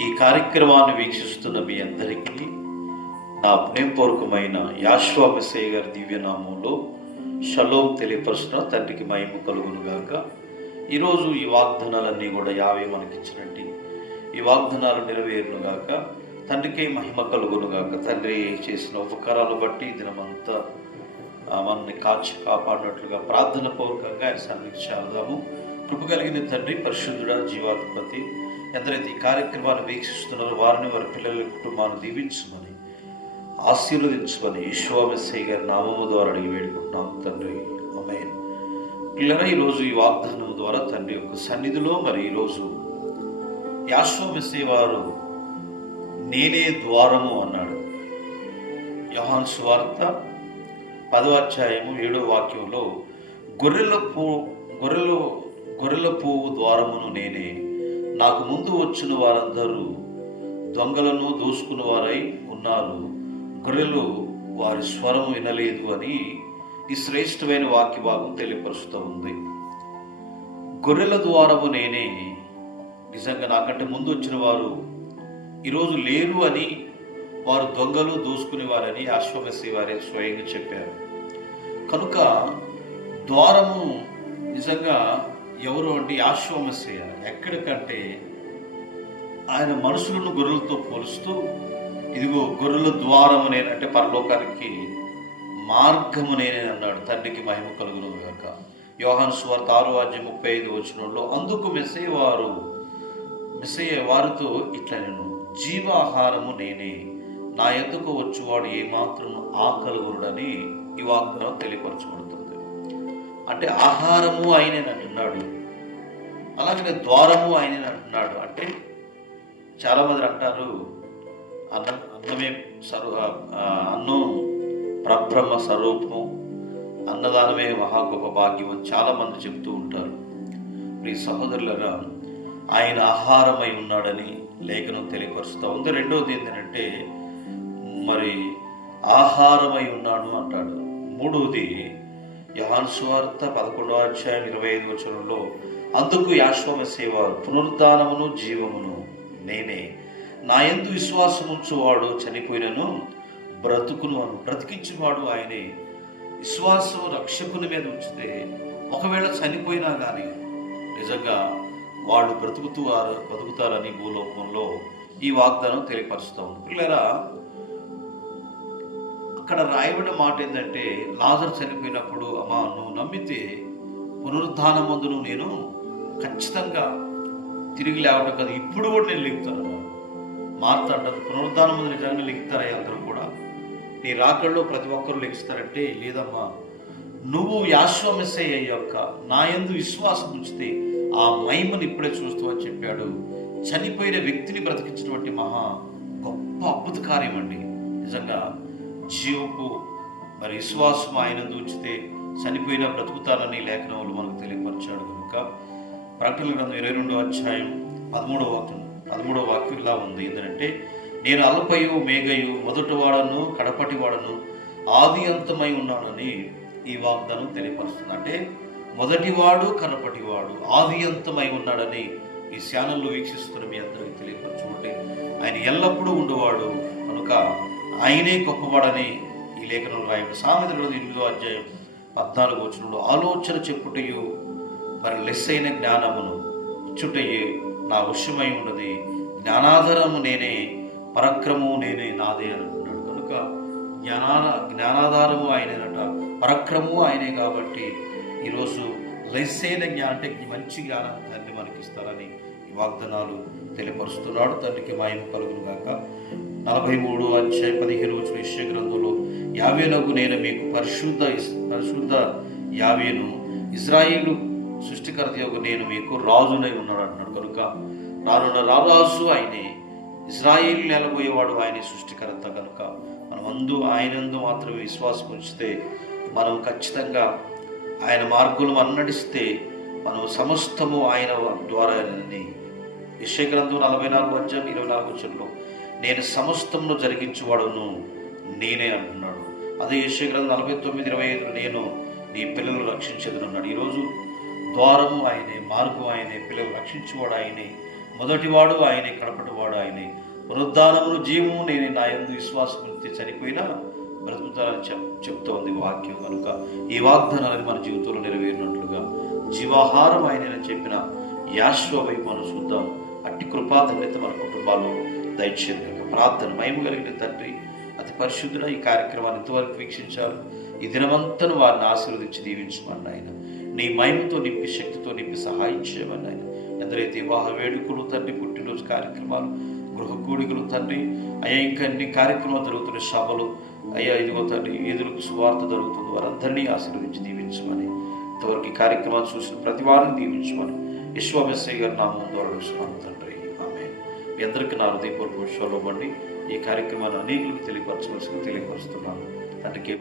ఈ కార్యక్రమాన్ని వీక్షిస్తున్న మీ అందరికీ నా ప్రేమపూర్వకమైన యాశ్వా మెస్సయ్య గారి దివ్యనామంలో షలోం తెలియపరుస్తున్న తండ్రికి మహిమ కలుగునుగాక. ఈరోజు ఈ వాగ్దానాలన్నీ కూడా యావే మనకిచ్చినట్టు ఈ వాగ్దానాలు నెరవేరునుగాక. తండ్రికి మహిమ కలుగునుగాక. తండ్రి చేసిన ఉపకారాలు బట్టి దినమంతా మనల్ని కాచి కాపాడినట్లుగా ప్రార్థన పూర్వకంగా ఆయన సన్నిధికి చేరదాము. కృప కలిగిన తండ్రి, పరిశుద్ధుడా, జీవాధిపతి, ఎందరైతే ఈ కార్యక్రమాన్ని వీక్షిస్తున్నారో వారిని, వారి పిల్లల కుటుంబాన్ని దీవించమని, ఆశీర్వదించమని యెహోవా మెస్సయ్య గారి నామము ద్వారా అడిగి వేడుకుంటున్నాం తండ్రి. ఆమేన్. పిల్లరా, ఈరోజు ఈ వాగ్దానం ద్వారా తండ్రి యొక్క సన్నిధిలో మరి ఈరోజు యాశ్వా మెస్సయ్య వారు నేనే ద్వారము అన్నాడు. యోహాను సువార్త 10వ అధ్యాయము 7వ వాక్యంలో గొర్రెల పువ్వు ద్వారమును నేనే, నాకు ముందు వచ్చిన వారందరూ దొంగలను దోసుకున్న వారై ఉన్నారు, గొర్రెలు వారి స్వరం వినలేదు అని ఈ శ్రేష్టమైన వాక్య భాగం తెలియపరుస్తూ ఉంది. గొర్రెల ద్వారము నేనే. నిజంగా నాకంటే ముందు వచ్చిన వారు ఈరోజు లేరు అని, వారు దొంగలు దోసుకునేవారని యాశ్వా మెస్సయ్య వారే స్వయంగా చెప్పారు. కనుక ద్వారము నిజంగా ఎవరు అంటే యాశ్వా మెస్సయ్య. ఎక్కడికంటే ఆయన మనుషులను గొర్రెలతో పోలుస్తూ, ఇదిగో గొర్రెల ద్వారము నేనంటే పరలోకానికి మార్గము నేనే అన్నాడు. తండ్రికి మహిమ కలుగును గాక. యోహాను సువార్త 6వ అధ్యాయం 35వ వచనంలో అందుకు మెస్సయ్య వారితో ఇట్లా, నేను జీవాహారము నేనే, నా యొద్దకు వచ్చువాడు ఏమాత్రం ఆకలిగొనుడని ఈ వాగ్దానం తెలియపరచబడుతుంది. అంటే ఆహారము ఆయనే అంటున్నాడు, అలాగే ద్వారము ఆయనే అంటున్నాడు. అంటే చాలామంది అంటారు అన్నమే అన్నం పరబ్రహ్మ స్వరూపము, అన్నదానమే మహా గొప్ప భాగ్యం అని చాలామంది చెప్తూ ఉంటారు. ఈ సహోదరులరా, ఆయన ఆహారమై ఉన్నాడని లేఖనం తెలియపరుస్తూ ఉంది. రెండవది ఏంటంటే మరి ఆహారమై ఉన్నాడు అంటాడు. మూడవది యోహాను సువార్త 11వ అధ్యాయం 25వ వచనంలో అందుకు యాశ్వా మెస్సయ్య వారు పునరుద్ధానమును జీవమును నేనే, నా యందు విశ్వాసం ఉంచువాడు చనిపోయినను బ్రతుకును అను. బ్రతికించేవాడు ఆయనే. విశ్వాసం రక్షకుని మీద ఉంచితే ఒకవేళ చనిపోయినా కానీ నిజంగా వాళ్ళు బతుకుతారని భూలోకంలో ఈ వాగ్దానం తెలియపరుస్తాం. పిల్లరా, అక్కడ రాయబడిన మాట ఏంటంటే లాజరు చనిపోయినప్పుడు, అమ్మా నువ్వు నమ్మితే పునరుద్ధానమందును నేను ఖచ్చితంగా తిరిగి లేవడం కదా, ఇప్పుడు కూడా నేను లెగుతాను. మార్త అంటారు, పునరుద్ధానం ముందు నిజంగా లెగుతారా అందరూ కూడా? నీ రాకల్లో ప్రతి ఒక్కరు లెగుస్తారంటే లేదమ్మా, నువ్వు యాశ్వా మెస్సయ్య యొక్క నా యందు విశ్వాసం ఉంచితే ఆ మహిమను ఇప్పుడే చూస్తూ అని చెప్పాడు. చనిపోయిన వ్యక్తిని బ్రతికించినటువంటి మహా గొప్ప అద్భుత కార్యం అండి. నిజంగా జీవపు మరి విశ్వాసం ఆయన ఉంచితే చనిపోయిన బ్రతుకుతానని లేఖనంలో మనకు తెలియపరిచాడు. కనుక ప్రకటన గ్రంథం 22వ అధ్యాయం 13వ వాక్యం ఇలా ఉంది. ఏంటంటే నేను అల్పయు మేఘయు మొదటి వాడను కడపటి వాడను ఆది అంతమై ఉన్నానని ఈ వాగ్దానం తెలియపరుస్తుంది. అంటే మొదటివాడు కడపటివాడు ఆది అంతమై ఉన్నాడని ఈ ఛానల్లో వీక్షిస్తున్న మీ అందరికీ తెలియపరచుకుంటే ఆయన ఎల్లప్పుడూ ఉండేవాడు కనుక ఆయనే గొప్పవాడని ఈ లేఖనంలో రాయబడి. సామెతల గ్రంథం 8వ అధ్యాయం 14వ వచనంలో ఆలోచన చెప్పుటయు మరి లెస్సైన జ్ఞానమును ఇచ్చుటయే నా వశమై ఉన్నది, జ్ఞానాధారము నేనే, పరక్రమము నేనే నాదే అని అంటున్నాడు. కనుక జ్ఞానాధారము ఆయనేనట, పరక్రమము ఆయనే. కాబట్టి ఈరోజు లెస్సైన జ్ఞానం అంటే మంచి జ్ఞానాన్ని తండ్రి మనకి ఇస్తారని ఈ వాగ్దానాలు తెలియపరుస్తున్నాడు. తండ్రికి మహిమ కలుగును గాక. 43వ అధ్యాయం 15వ వచనం యెషయా గ్రంథంలో యావేనకు నేను మీకు పరిశుద్ధ యావేను, ఇజ్రాయేలు సృష్టికర్త యొక్క నేను మీకు రాజునై ఉన్నాడు అంటున్నాడు. కనుక రానున్న రారాజు ఆయనే, ఇజ్రాయేలు నెలబోయేవాడు ఆయనే సృష్టికర్త. కనుక మనం ఆయనందు మాత్రమే విశ్వాసం ఉంచితే మనం ఖచ్చితంగా ఆయన మార్గంలో మనం నడిస్తే మనం సమస్తము ఆయన ద్వారా. యెషయా గ్రంథం 44వ అధ్యాయం 24వ వచనంలో నేను సమస్తమును జరిగించేవాడును నేనే అంటున్నాడు. అదే యెషయా గ్రంథం 49:25 నేను నీ పిల్లలు రక్షించేదను అన్నాడు. ఈరోజు ద్వారము ఆయనే, మార్గం ఆయనే, పిల్లలు రక్షించేవాడు ఆయనే. మొదటివాడు ఆయనే, కడపటివాడు ఆయనే. పునరుద్ధానమును జీవము నేనే, నా యందు విశ్వాసం ఉంచి చనిపోయినా బ్రతుకుతారని చెప్తోంది వాక్యం. కనుక ఈ వాగ్దానాలను మన జీవితంలో నెరవేరినట్లుగా జీవాహారం ఆయనని చెప్పిన యాశ్వ వైపు మనం చూద్దాం. అట్టి కృపాధన్యత మన కుటుంబాల్లో దయచేయండి. ప్రార్థన. మహిమ కలిగిన తండ్రి, అతి పరిశుద్ధుడ, ఈ కార్యక్రమాన్ని ఇంతవరకు వీక్షించారు. ఈ దినమంతను వారిని ఆశీర్వదించి దీవించమని ఆయన, నీ మహిమతో నింపి, శక్తితో నింపి సహాయం చేయమని ఆయన. ఎందరైతే వివాహ వేడుకలు తండ్రి, పుట్టినరోజు కార్యక్రమాలు, గృహ కూడికలు తండ్రి, అయ్యా ఇంకా అన్ని కార్యక్రమాలు జరుగుతున్న సభలు, అయ్యా ఇదిగో తండ్రి ఎదురుకు సువార్త జరుగుతుంది, వారందరినీ ఆశీర్వదించి దీవించమని, ఇంతవరకు ఈ కార్యక్రమాలు చూసిన ప్రతి వారిని దీవించమని యెహోవా గారి నామం ద్వారా అడుగుతున్నాను తండ్రి. ఆమేన్. మీ అందరికీ నా హృదయపూర్వక విషయంలో ఈ కార్యక్రమాన్ని అనేకులకు తెలియపరచవలసింది తెలియపరుస్తున్నాను తండ్రికి.